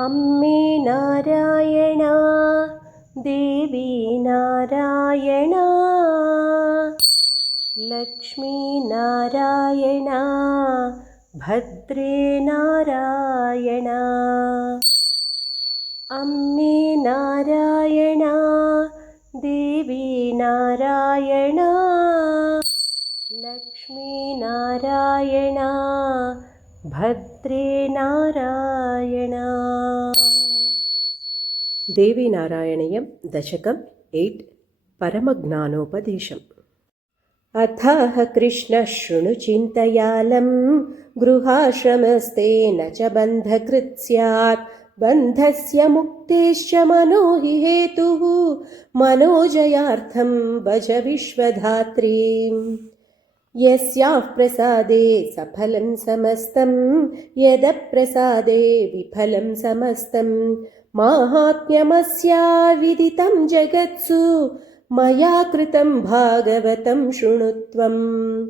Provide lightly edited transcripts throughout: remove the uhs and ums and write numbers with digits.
अम्मे नारायणा देवी नारायणा लक्ष्मी नारायणा भद्रे नारायणा अम्मे नारायणा देवी नारायणा लक्ष्मी नारायणा भद्रे नारायणा। देवी नारायणीयं दशकम् 8 परमज्ञानोपदेशम्। अथाह कृष्णः शृणु चिन्तयालं गृहाश्रमस्तेन च बन्धकृत् स्यात्। बन्धस्य मुक्तेश्च मनो हि हेतुः मनोजयार्थं भज विश्वधात्रीम्। यस्याः प्रसादे सफलं समस्तं यदप्रसादे विफलं समस्तं। माहात्म्यमस्या विदितं जगत्सु मया कृतं भागवतं शृणुत्वम्।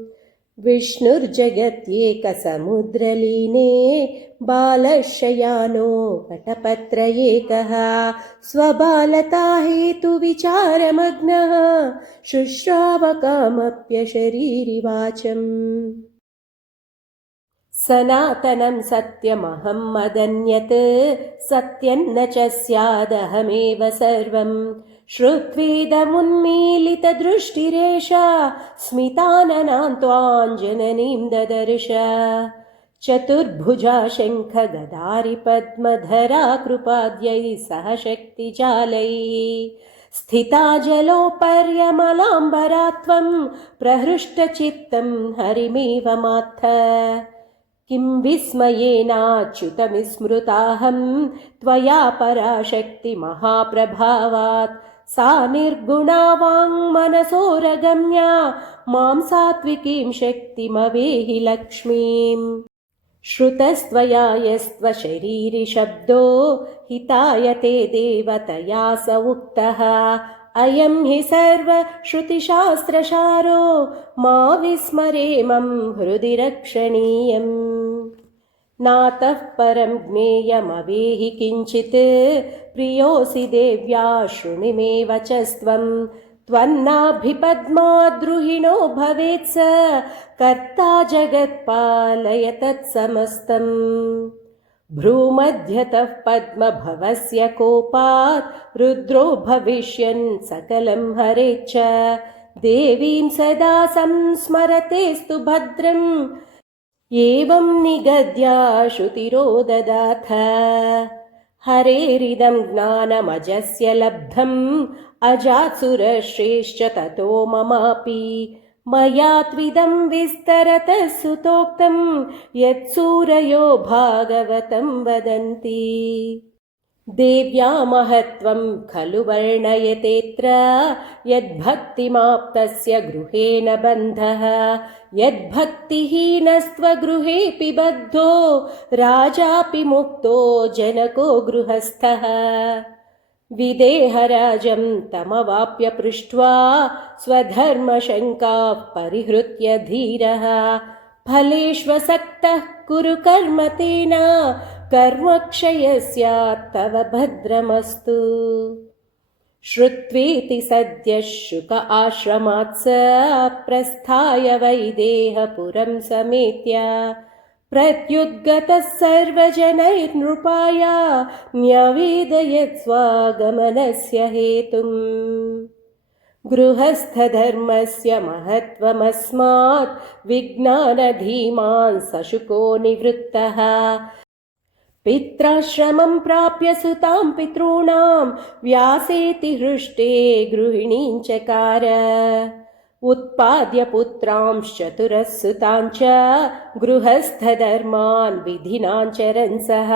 विष्णुर्जगत्येकसमुद्रलीने बालशयानो वटपत्र एकः। स्वबालता हेतुविचारमग्नः शुश्रावकामप्यशरीरिवाचम्। सनातनं सत्यमहं मदन्यत् सत्यं न च स्यादहमेव सर्वम्। श्रुत्वेदमुन्मीलितदृष्टिरेषा स्मिताननान्त्वाञ्जननीं ददर्श। चतुर्भुजा शङ्खगदारिपद्मधरा कृपाद्यैः सह शक्तिजालैः। स्थिता जलोपर्यमलाम्बरा त्वं प्रहृष्टचित्तं हरिमेव मात्थ। किं विस्मयेनाच्युतमिस्मृताहं त्वया पराशक्तिमहाप्रभावात्। सा निर्गुणा वाङ्मनसोरगम्या मां सात्विकीं शक्तिमवेहि लक्ष्मीम्। श्रुतस्त्वया यस्त्वशरीरिशब्दो हिताय ते देवतया स उक्तः। अयं हि सर्वश्रुतिशास्त्रसारो मा विस्मरेमं हृदि रक्षणीयम्। नातः परं ज्ञेयमवेहि किञ्चित् प्रियोऽसि देव्या शृणु मे वचस्त्वं। त्वन्नाभिपद्माद्रुहिणो भवेत् स कर्ता जगत्पालय तत्समस्तम्। भ्रूमध्यतः पद्मभवस्य कोपात् रुद्रो भविष्यन् सकलं हरेच्च। देवीं सदा संस्मरतेस्तु भद्रम् एवं निगद्या श्रुतिरो ददाथ। हरेरिदं ज्ञानमजस्य लब्धम् अजात्सुरश्रेष्ठ ततो ममापि। मया त्विदं विस्तरतः सुतोक्तं यत्सूरयो भागवतं वदन्ति। देव्या महत्त्वं खलु वर्णयतेऽत्र यद्भक्तिमाप्तस्य गृहेण बन्धः। यद्भक्तिहीनस्त्वगृहेऽपि बद्धो राजापि मुक्तो जनको गृहस्थः। विदेहराजं तमवाप्य पृष्ट्वा स्वधर्मशङ्काः परिहृत्य धीरः। फलेष्वसक्तः कुरु कर्म तेन कर्मक्षयस्यात् तव भद्रमस्तु। श्रुत्वेति सद्यः शुक आश्रमात् स प्रस्थाय वैदेहपुरं समेत्य। प्रत्युद्गतः सर्वजनैर्नृपाय न्यवेदयत् स्वागमनस्य हेतुम्। गृहस्थधर्मस्य महत्त्वमस्मात् विज्ञानधीमान् सशुको निवृत्तः। पित्राश्रमं प्राप्य सुतां पितॄणां व्यासेति हृष्टे गृहिणीं चकार। उत्पाद्य पुत्रांश्चतुरः सुताञ्च गृहस्थधर्मान् विधिनाचरन् सः।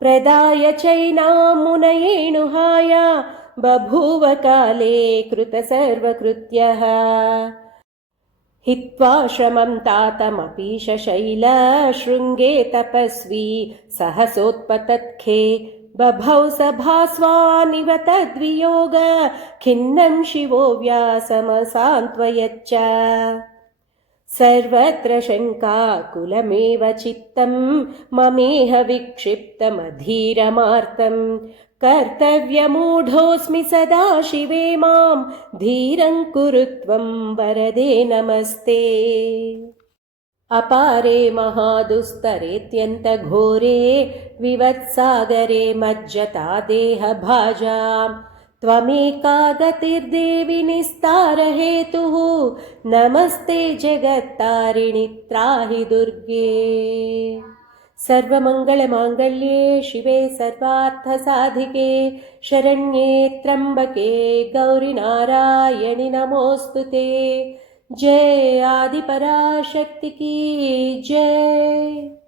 प्रदाय चैनां मुनयेणुहाय बभूव काले कृतसर्वकृत्यः। हित्वाश्रमं तातमपीश शैल शृङ्गे तपस्वी सहसोत्पतत्खे। बभौ सभास्वानिव तद्वियोग खिन्नं शिवो व्यासमसान्त्वयच्च। सर्वत्र शङ्काकुलमेव चित्तं ममेह विक्षिप्तमधीरमार्तं कर्तव्यमूढोऽस्मि सदा शिवे मां धीरं कुरु त्वं वरदे नमस्ते। अपारे महादुस्तरेत्यन्तघोरे विवत्सागरे मज्जता देहभाजां त्वमेका गतिर्देवि निस्तारहेतुः नमस्ते जगत्तारिणि त्राहि दुर्गे। सर्वमङ्गलमाङ्गल्ये शिवे सर्वार्थसाधिके शरण्ये त्र्यम्बके गौरि नारायणि नमोऽस्तु ते। जय आदिपराशक्ति की जय।